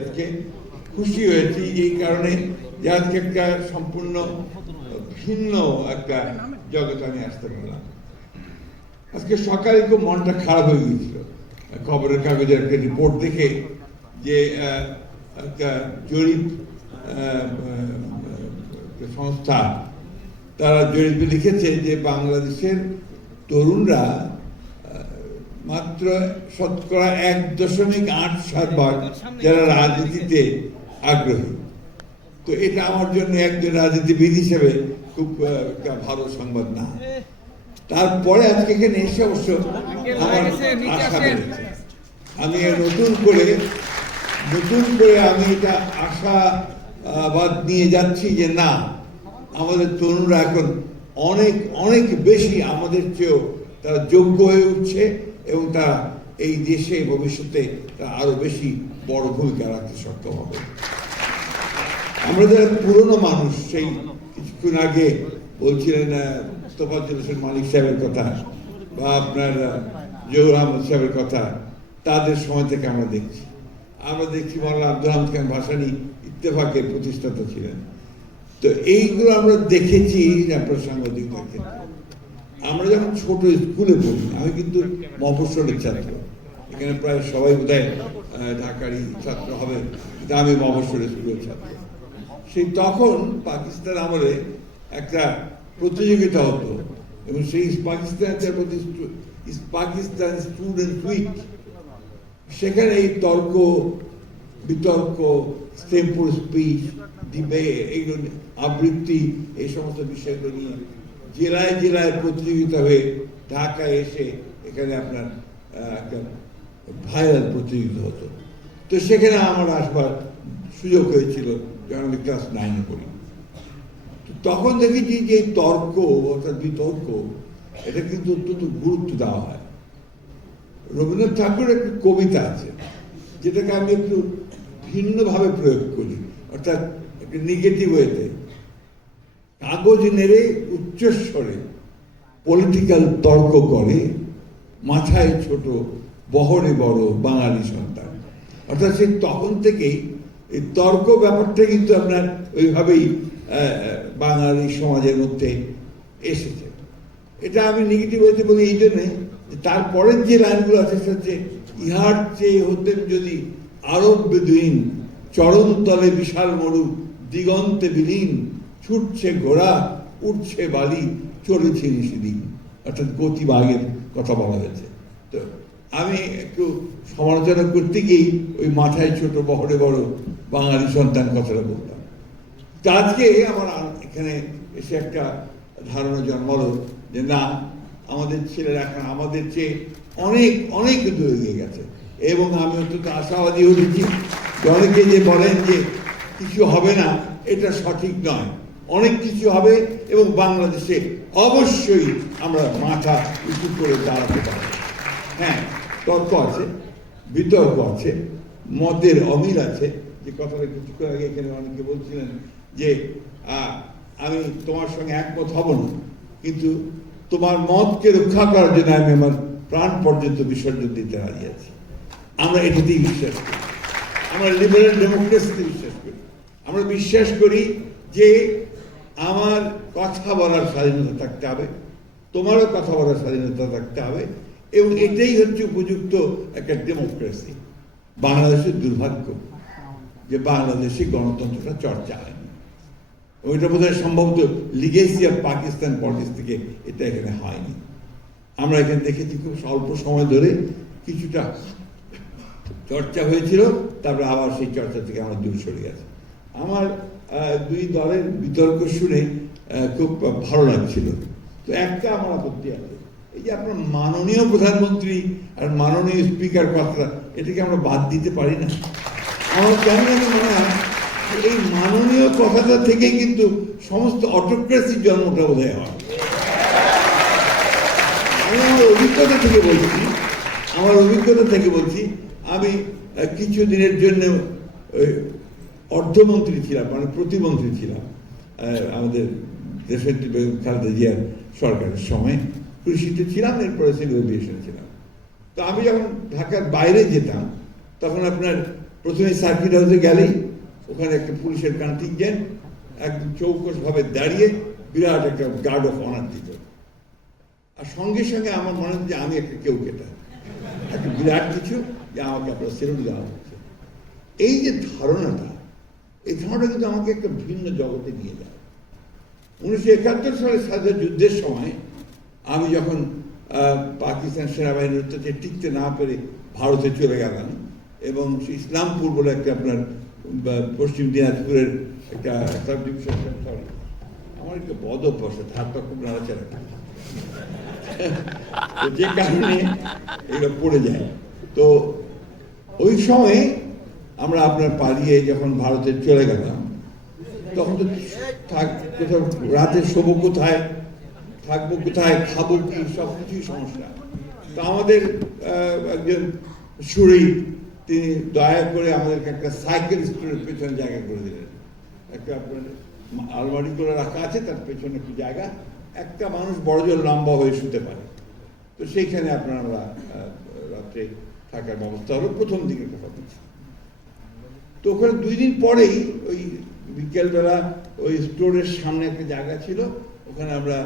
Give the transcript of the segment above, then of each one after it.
আজকে খুশি হয়েছি এই কারণে যে আজকে একটা সম্পূর্ণ ভিন্ন একটা জগতে আমি আসতে পারলাম। আজকে সকালে খুব মনটা খারাপ হয়ে গিয়েছিল। খবরের কাগজের একটা রিপোর্ট দেখে যে একটা জরিপ সংস্থা, তারা জরিপে লিখেছে যে বাংলাদেশের তরুণরা মাত্র শতকরা এক দশমিক আট সাত ভাগ যারা রাজনীতিতে আগ্রহী। তো এটা আমার জন্য একজন রাজনীতিবিদ হিসেবে খুব ভালো সংবাদ না। তারপরে আজকে এখানে এসে অবশ্য আমার আশা বেড়েছে আমি নতুন করে নতুন করে আমি এটা আশাবাদ নিয়ে যাচ্ছি যে না, আমাদের তরুণরা এখন অনেক অনেক বেশি আমাদের চেয়েও তারা যোগ্য হয়ে উঠছে। এবং তারা এই দেশে ভবিষ্যতে আরও বেশি বড় ভূমিকা রাখতে সক্ষম হবে। আমরা যারা পুরনো মানুষ সেই কিছুক্ষণ আগে বলছিলেন আহ, তোফাজ্জল হোসেন মালিক সাহেবের কথা বা আপনার জহুর আহমদ সাহেবের কথা তাদের সময় থেকে আমরা দেখছি। আমরা দেখছি মাওলানা আব্দুল হামিদ খান ভাসানি ইত্তেফাকের প্রতিষ্ঠাতা ছিলেন। তো এইগুলো আমরা দেখেছি আপনার সাংবাদিকতার ক্ষেত্রে। আমরা যখন ছোট স্কুলে পড়ি আমি কিন্তু মফস্বলের ছাত্র। এখানে প্রায় সবাই বোধ হয় ঢাকারই ছাত্র হবে, কিন্তু আমি মফস্বল স্কুলের ছাত্র। সেই তখন পাকিস্তান আমলে একটা প্রতিযোগিতা হতো, এবং সেই পাকিস্তান পাকিস্তান স্টুডেন্ট উইক সেখানে এই তর্ক, বিতর্ক স্টেম্পল স্পিচ ডিবে এইগুলো আবৃত্তি, এই সমস্ত বিষয়গুলো নিয়ে জেলায় জেলায় প্রতিযোগিতা হয়ে ঢাকায় এসে এখানে আপনার একটা ভাইরাল প্রতিযোগিতা হতো। তো সেখানে আমার আসবার সুযোগ হয়েছিল যখন আমি ক্লাস নাইনে পড়ি। তখন দেখেছি যে তর্ক, অর্থাৎ বিতর্ক, এটা কিন্তু অত্যন্ত গুরুত্ব দেওয়া হয়। রবীন্দ্রনাথ ঠাকুরের একটি কবিতা আছে, যেটাকে আমি একটু ভিন্নভাবে প্রয়োগ করি, অর্থাৎ একটু নেগেটিভ ওয়েতে কাগজ নেড়ে উচ্চস্বরে পলিটিক্যাল তর্ক করে, মাথায় ছোট বহরে বড় বাঙালি সন্তান। অর্থাৎ সেই তখন থেকেই এই তর্ক ব্যাপারটা কিন্তু আপনার ওইভাবেই বাঙালি সমাজের মধ্যে এসেছে। এটা আমি নেগেটিভ হইতে বলি এই জন্যে তারপরের যে লাইনগুলো আছে, সেটা হচ্ছে, ইহার চেয়ে হতেন যদি আরব বেদুইন চরণ তলে বিশাল মরু, দিগন্তে বিলীন ছুটছে ঘোড়া উঠছে বালি চলেছে নিষেদিন অর্থাৎ গতিবাগের কথা বলা হয়েছে। তো আমি একটু সমালোচনা করতে গিয়েই ওই মাথায় ছোট বহরে বড় বাঙালি সন্তান কথাটা বলতাম তো আজকে আমার এখানে এসে একটা ধারণা জন্মালো যে না, আমাদের ছেলেরা এখন আমাদের চেয়ে অনেক অনেক দূরে গিয়ে গেছে। এবং আমি অত্যন্ত আশাবাদী হয়েছি অনেকে যে বলেন যে কিছু হবে না, এটা সঠিক নয়। অনেক কিছু হবে এবং বাংলাদেশে অবশ্যই আমরা মাথা উঁচু করে দাঁড়াতে পারব। হ্যাঁ তর্ক আছে, বিতর্ক আছে, মতের অমিল আছে। যে কথাটা কিছুক্ষণ আগে এখানে অনেকে বলছিলেন যে আমি তোমার সঙ্গে একমত হব না। কিন্তু তোমার মতকে রক্ষা করার জন্য আমি আমার প্রাণ পর্যন্ত বিসর্জন দিতে রাজি আছি আমরা এটাতেই বিশ্বাস করি। আমরা লিবারেল ডেমোক্রেসিতে বিশ্বাস করি। আমরা বিশ্বাস করি যে আমার কথা বলার স্বাধীনতা থাকতে হবে, তোমারও কথা বলার স্বাধীনতা থাকতে হবে, এবং এটাই হচ্ছে উপযুক্ত একটা ডেমোক্রেসি বাংলাদেশের দুর্ভাগ্য যে বাংলাদেশে গণতন্ত্রটা চর্চা হয়নি। ওইটা বোধ হয় সম্ভবত লিগেসি অফ পাকিস্তান পলিটিক্স থেকে এটা এখানে হয়নি। আমরা এখানে দেখেছি খুব স্বল্প সময় ধরে কিছুটা চর্চা হয়েছিল, তারপরে আবার সেই চর্চা থেকে আমরা দূর সরে গেছে। আমার দুই দলের বিতর্ক শুনে খুব ভালো লাগছিল। তো একটা আমার আপত্তি আছে। এই যে আপনার মাননীয় প্রধানমন্ত্রী আর মাননীয় স্পিকার কথা এটাকে আমরা বাদ দিতে পারি না। আমার কেন জানি মনে হয় এই মাননীয় কথাটা থেকে কিন্তু সমস্ত অটোক্রেসির জন্মটা বোধ হয়। আমি আমার অভিজ্ঞতা থেকে বলছি, আমার অভিজ্ঞতা থেকে বলছি, আমি কিছু দিনের জন্য অর্থমন্ত্রী ছিলাম মানে প্রতিমন্ত্রী ছিলাম আমাদের দেশের খালেদা জিয়ার সরকারের সময়। কৃষিতে ছিলাম, এরপরে সিভিল এভিয়েশনে ছিলাম। তো আমি যখন ঢাকার বাইরে যেতাম, তখন আপনার প্রথমে সার্কিট হাউসে গেলেই ওখানে একটা পুলিশের কন্টিনজেন্ট একদম চৌকস ভাবে দাঁড়িয়ে বিরাট একটা গার্ড অফ অনার দিত। আর সঙ্গে সঙ্গে আমার মনে হচ্ছে যে আমি একটা কেউ কেটা, একটা বিরাট কিছু যে আমাকে আপনার সেলুট দেওয়া হচ্ছে এই যে ধারণাটা এই ধারণাটা কিন্তু আমাকে একটা ভিন্ন জগতে নিয়ে যায় উনিশশো একাত্তর সালে স্বাধীনতা যুদ্ধের সময় আমি যখন পাকিস্তান সেনাবাহিনীর অত্যাচারে টিকতে না পেরে ভারতে চলে গেলাম এবং ইসলামপুর বলে একটা আপনার পশ্চিম দিনাজপুরের একটা সাব ডিভিশন সরি, আমার একটা বদ অভ্যাস হাতটা খুব নাড়াচাড়া। যে কারণে এগুলো পড়ে যায় তো ওই সময়ে আমরা আপনার পালিয়ে যখন ভারতে চলে গেলাম, তখন তো কোথাও রাতে শোবো কোথায়, থাকব কোথায়, খাব কি, সব কিছুই সমস্যা। তো আমাদের একজন সুরেই তিনি দয়া করে আমাদেরকে একটা সাইকেল স্টোরের পেছনে জায়গা করে দিলেন। একটা আপনার আলমারি করে রাখা আছে, তার পেছনে একটু জায়গা। একটা মানুষ বড় জোর লম্বা হয়ে শুতে পারে। তো সেইখানে আপনার আমরা রাত্রে থাকার ব্যবস্থা হলো। প্রথম দিকের কথা বলছি। তো ওখানে দুই দিন পরেই ওই বিকেলবেলা ওই স্টোরের সামনে একটা জায়গা ছিল, ওখানে আমরা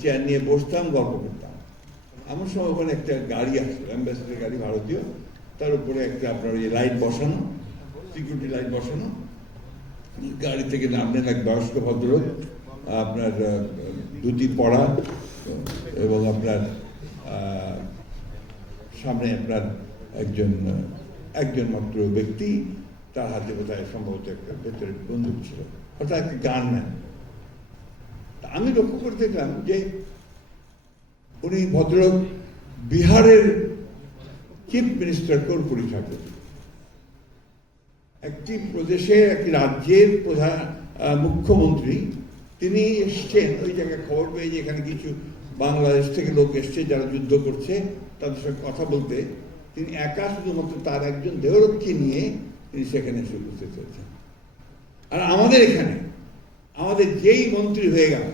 চেয়ার নিয়ে বসতাম, গল্প করতাম। আমার সময় ওখানে একটা গাড়ি আসলো অ্যাম্বাসেডার গাড়ি ভারতীয়, তার উপরে একটা আপনার ওই লাইট বসানো সিকিউরিটি লাইট বসানো। গাড়ি থেকে নামলেন এক বয়স্ক ভদ্রলোক, আপনার ধুতি পরা এবং আপনার সামনে আপনার একজন একজন মাত্র ব্যক্তি তার হাতে বোধহয় সম্ভবত একটা ভেতরে বন্দুক ছিল। অর্থাৎ গান ম্যান আমি লক্ষ্য করে দেখলাম যে উনি ভদ্রলোক বিহারের চিফ মিনিস্টার কর্পুরী ঠাকুর। একটি প্রদেশের একটি রাজ্যের প্রধান মুখ্যমন্ত্রী। তিনি এসছেন, ওই জায়গায় খবর পেয়ে যে এখানে কিছু বাংলাদেশ থেকে লোক এসছে যারা যুদ্ধ করছে, তাদের সঙ্গে কথা বলতে। তিনি একা শুধুমাত্র তার একজন দেহরক্ষী নিয়ে তিনি সেখানে এসে উপস্থিত হয়েছেন। আর আমাদের এখানে আমাদের যেই মন্ত্রী হয়ে গেল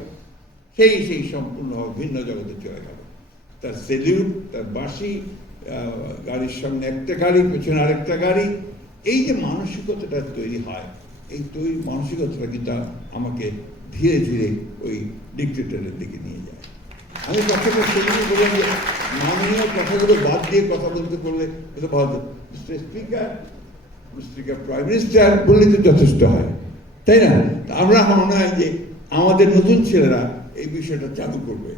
সেই সেই সম্পূর্ণভাবে ভিন্ন জগতে চলে গেল। তার সেলিউট তার আহ, গাড়ির সামনে একটা গাড়ি পেছনে আরেকটা গাড়ি এই যে মানসিকতাটা তৈরি হয় এই তৈরি মানসিকতাটা কিন্তু আমাকে ধীরে ধীরে ওই ডিক্টেটরের দিকে নিয়ে যায়। আমি কথাটা সেদিকে বললাম যে মাননীয় কথাগুলো বাদ দিয়ে কথা বলতে করলে এটা ভালো। স্পিকার স্পিকার প্রাইম মিনিস্টার বললে তো যথেষ্ট হয়। তাই না? আমার মনে হয় যে আমাদের নতুন ছেলেরা এই বিষয়টা চালু করবে।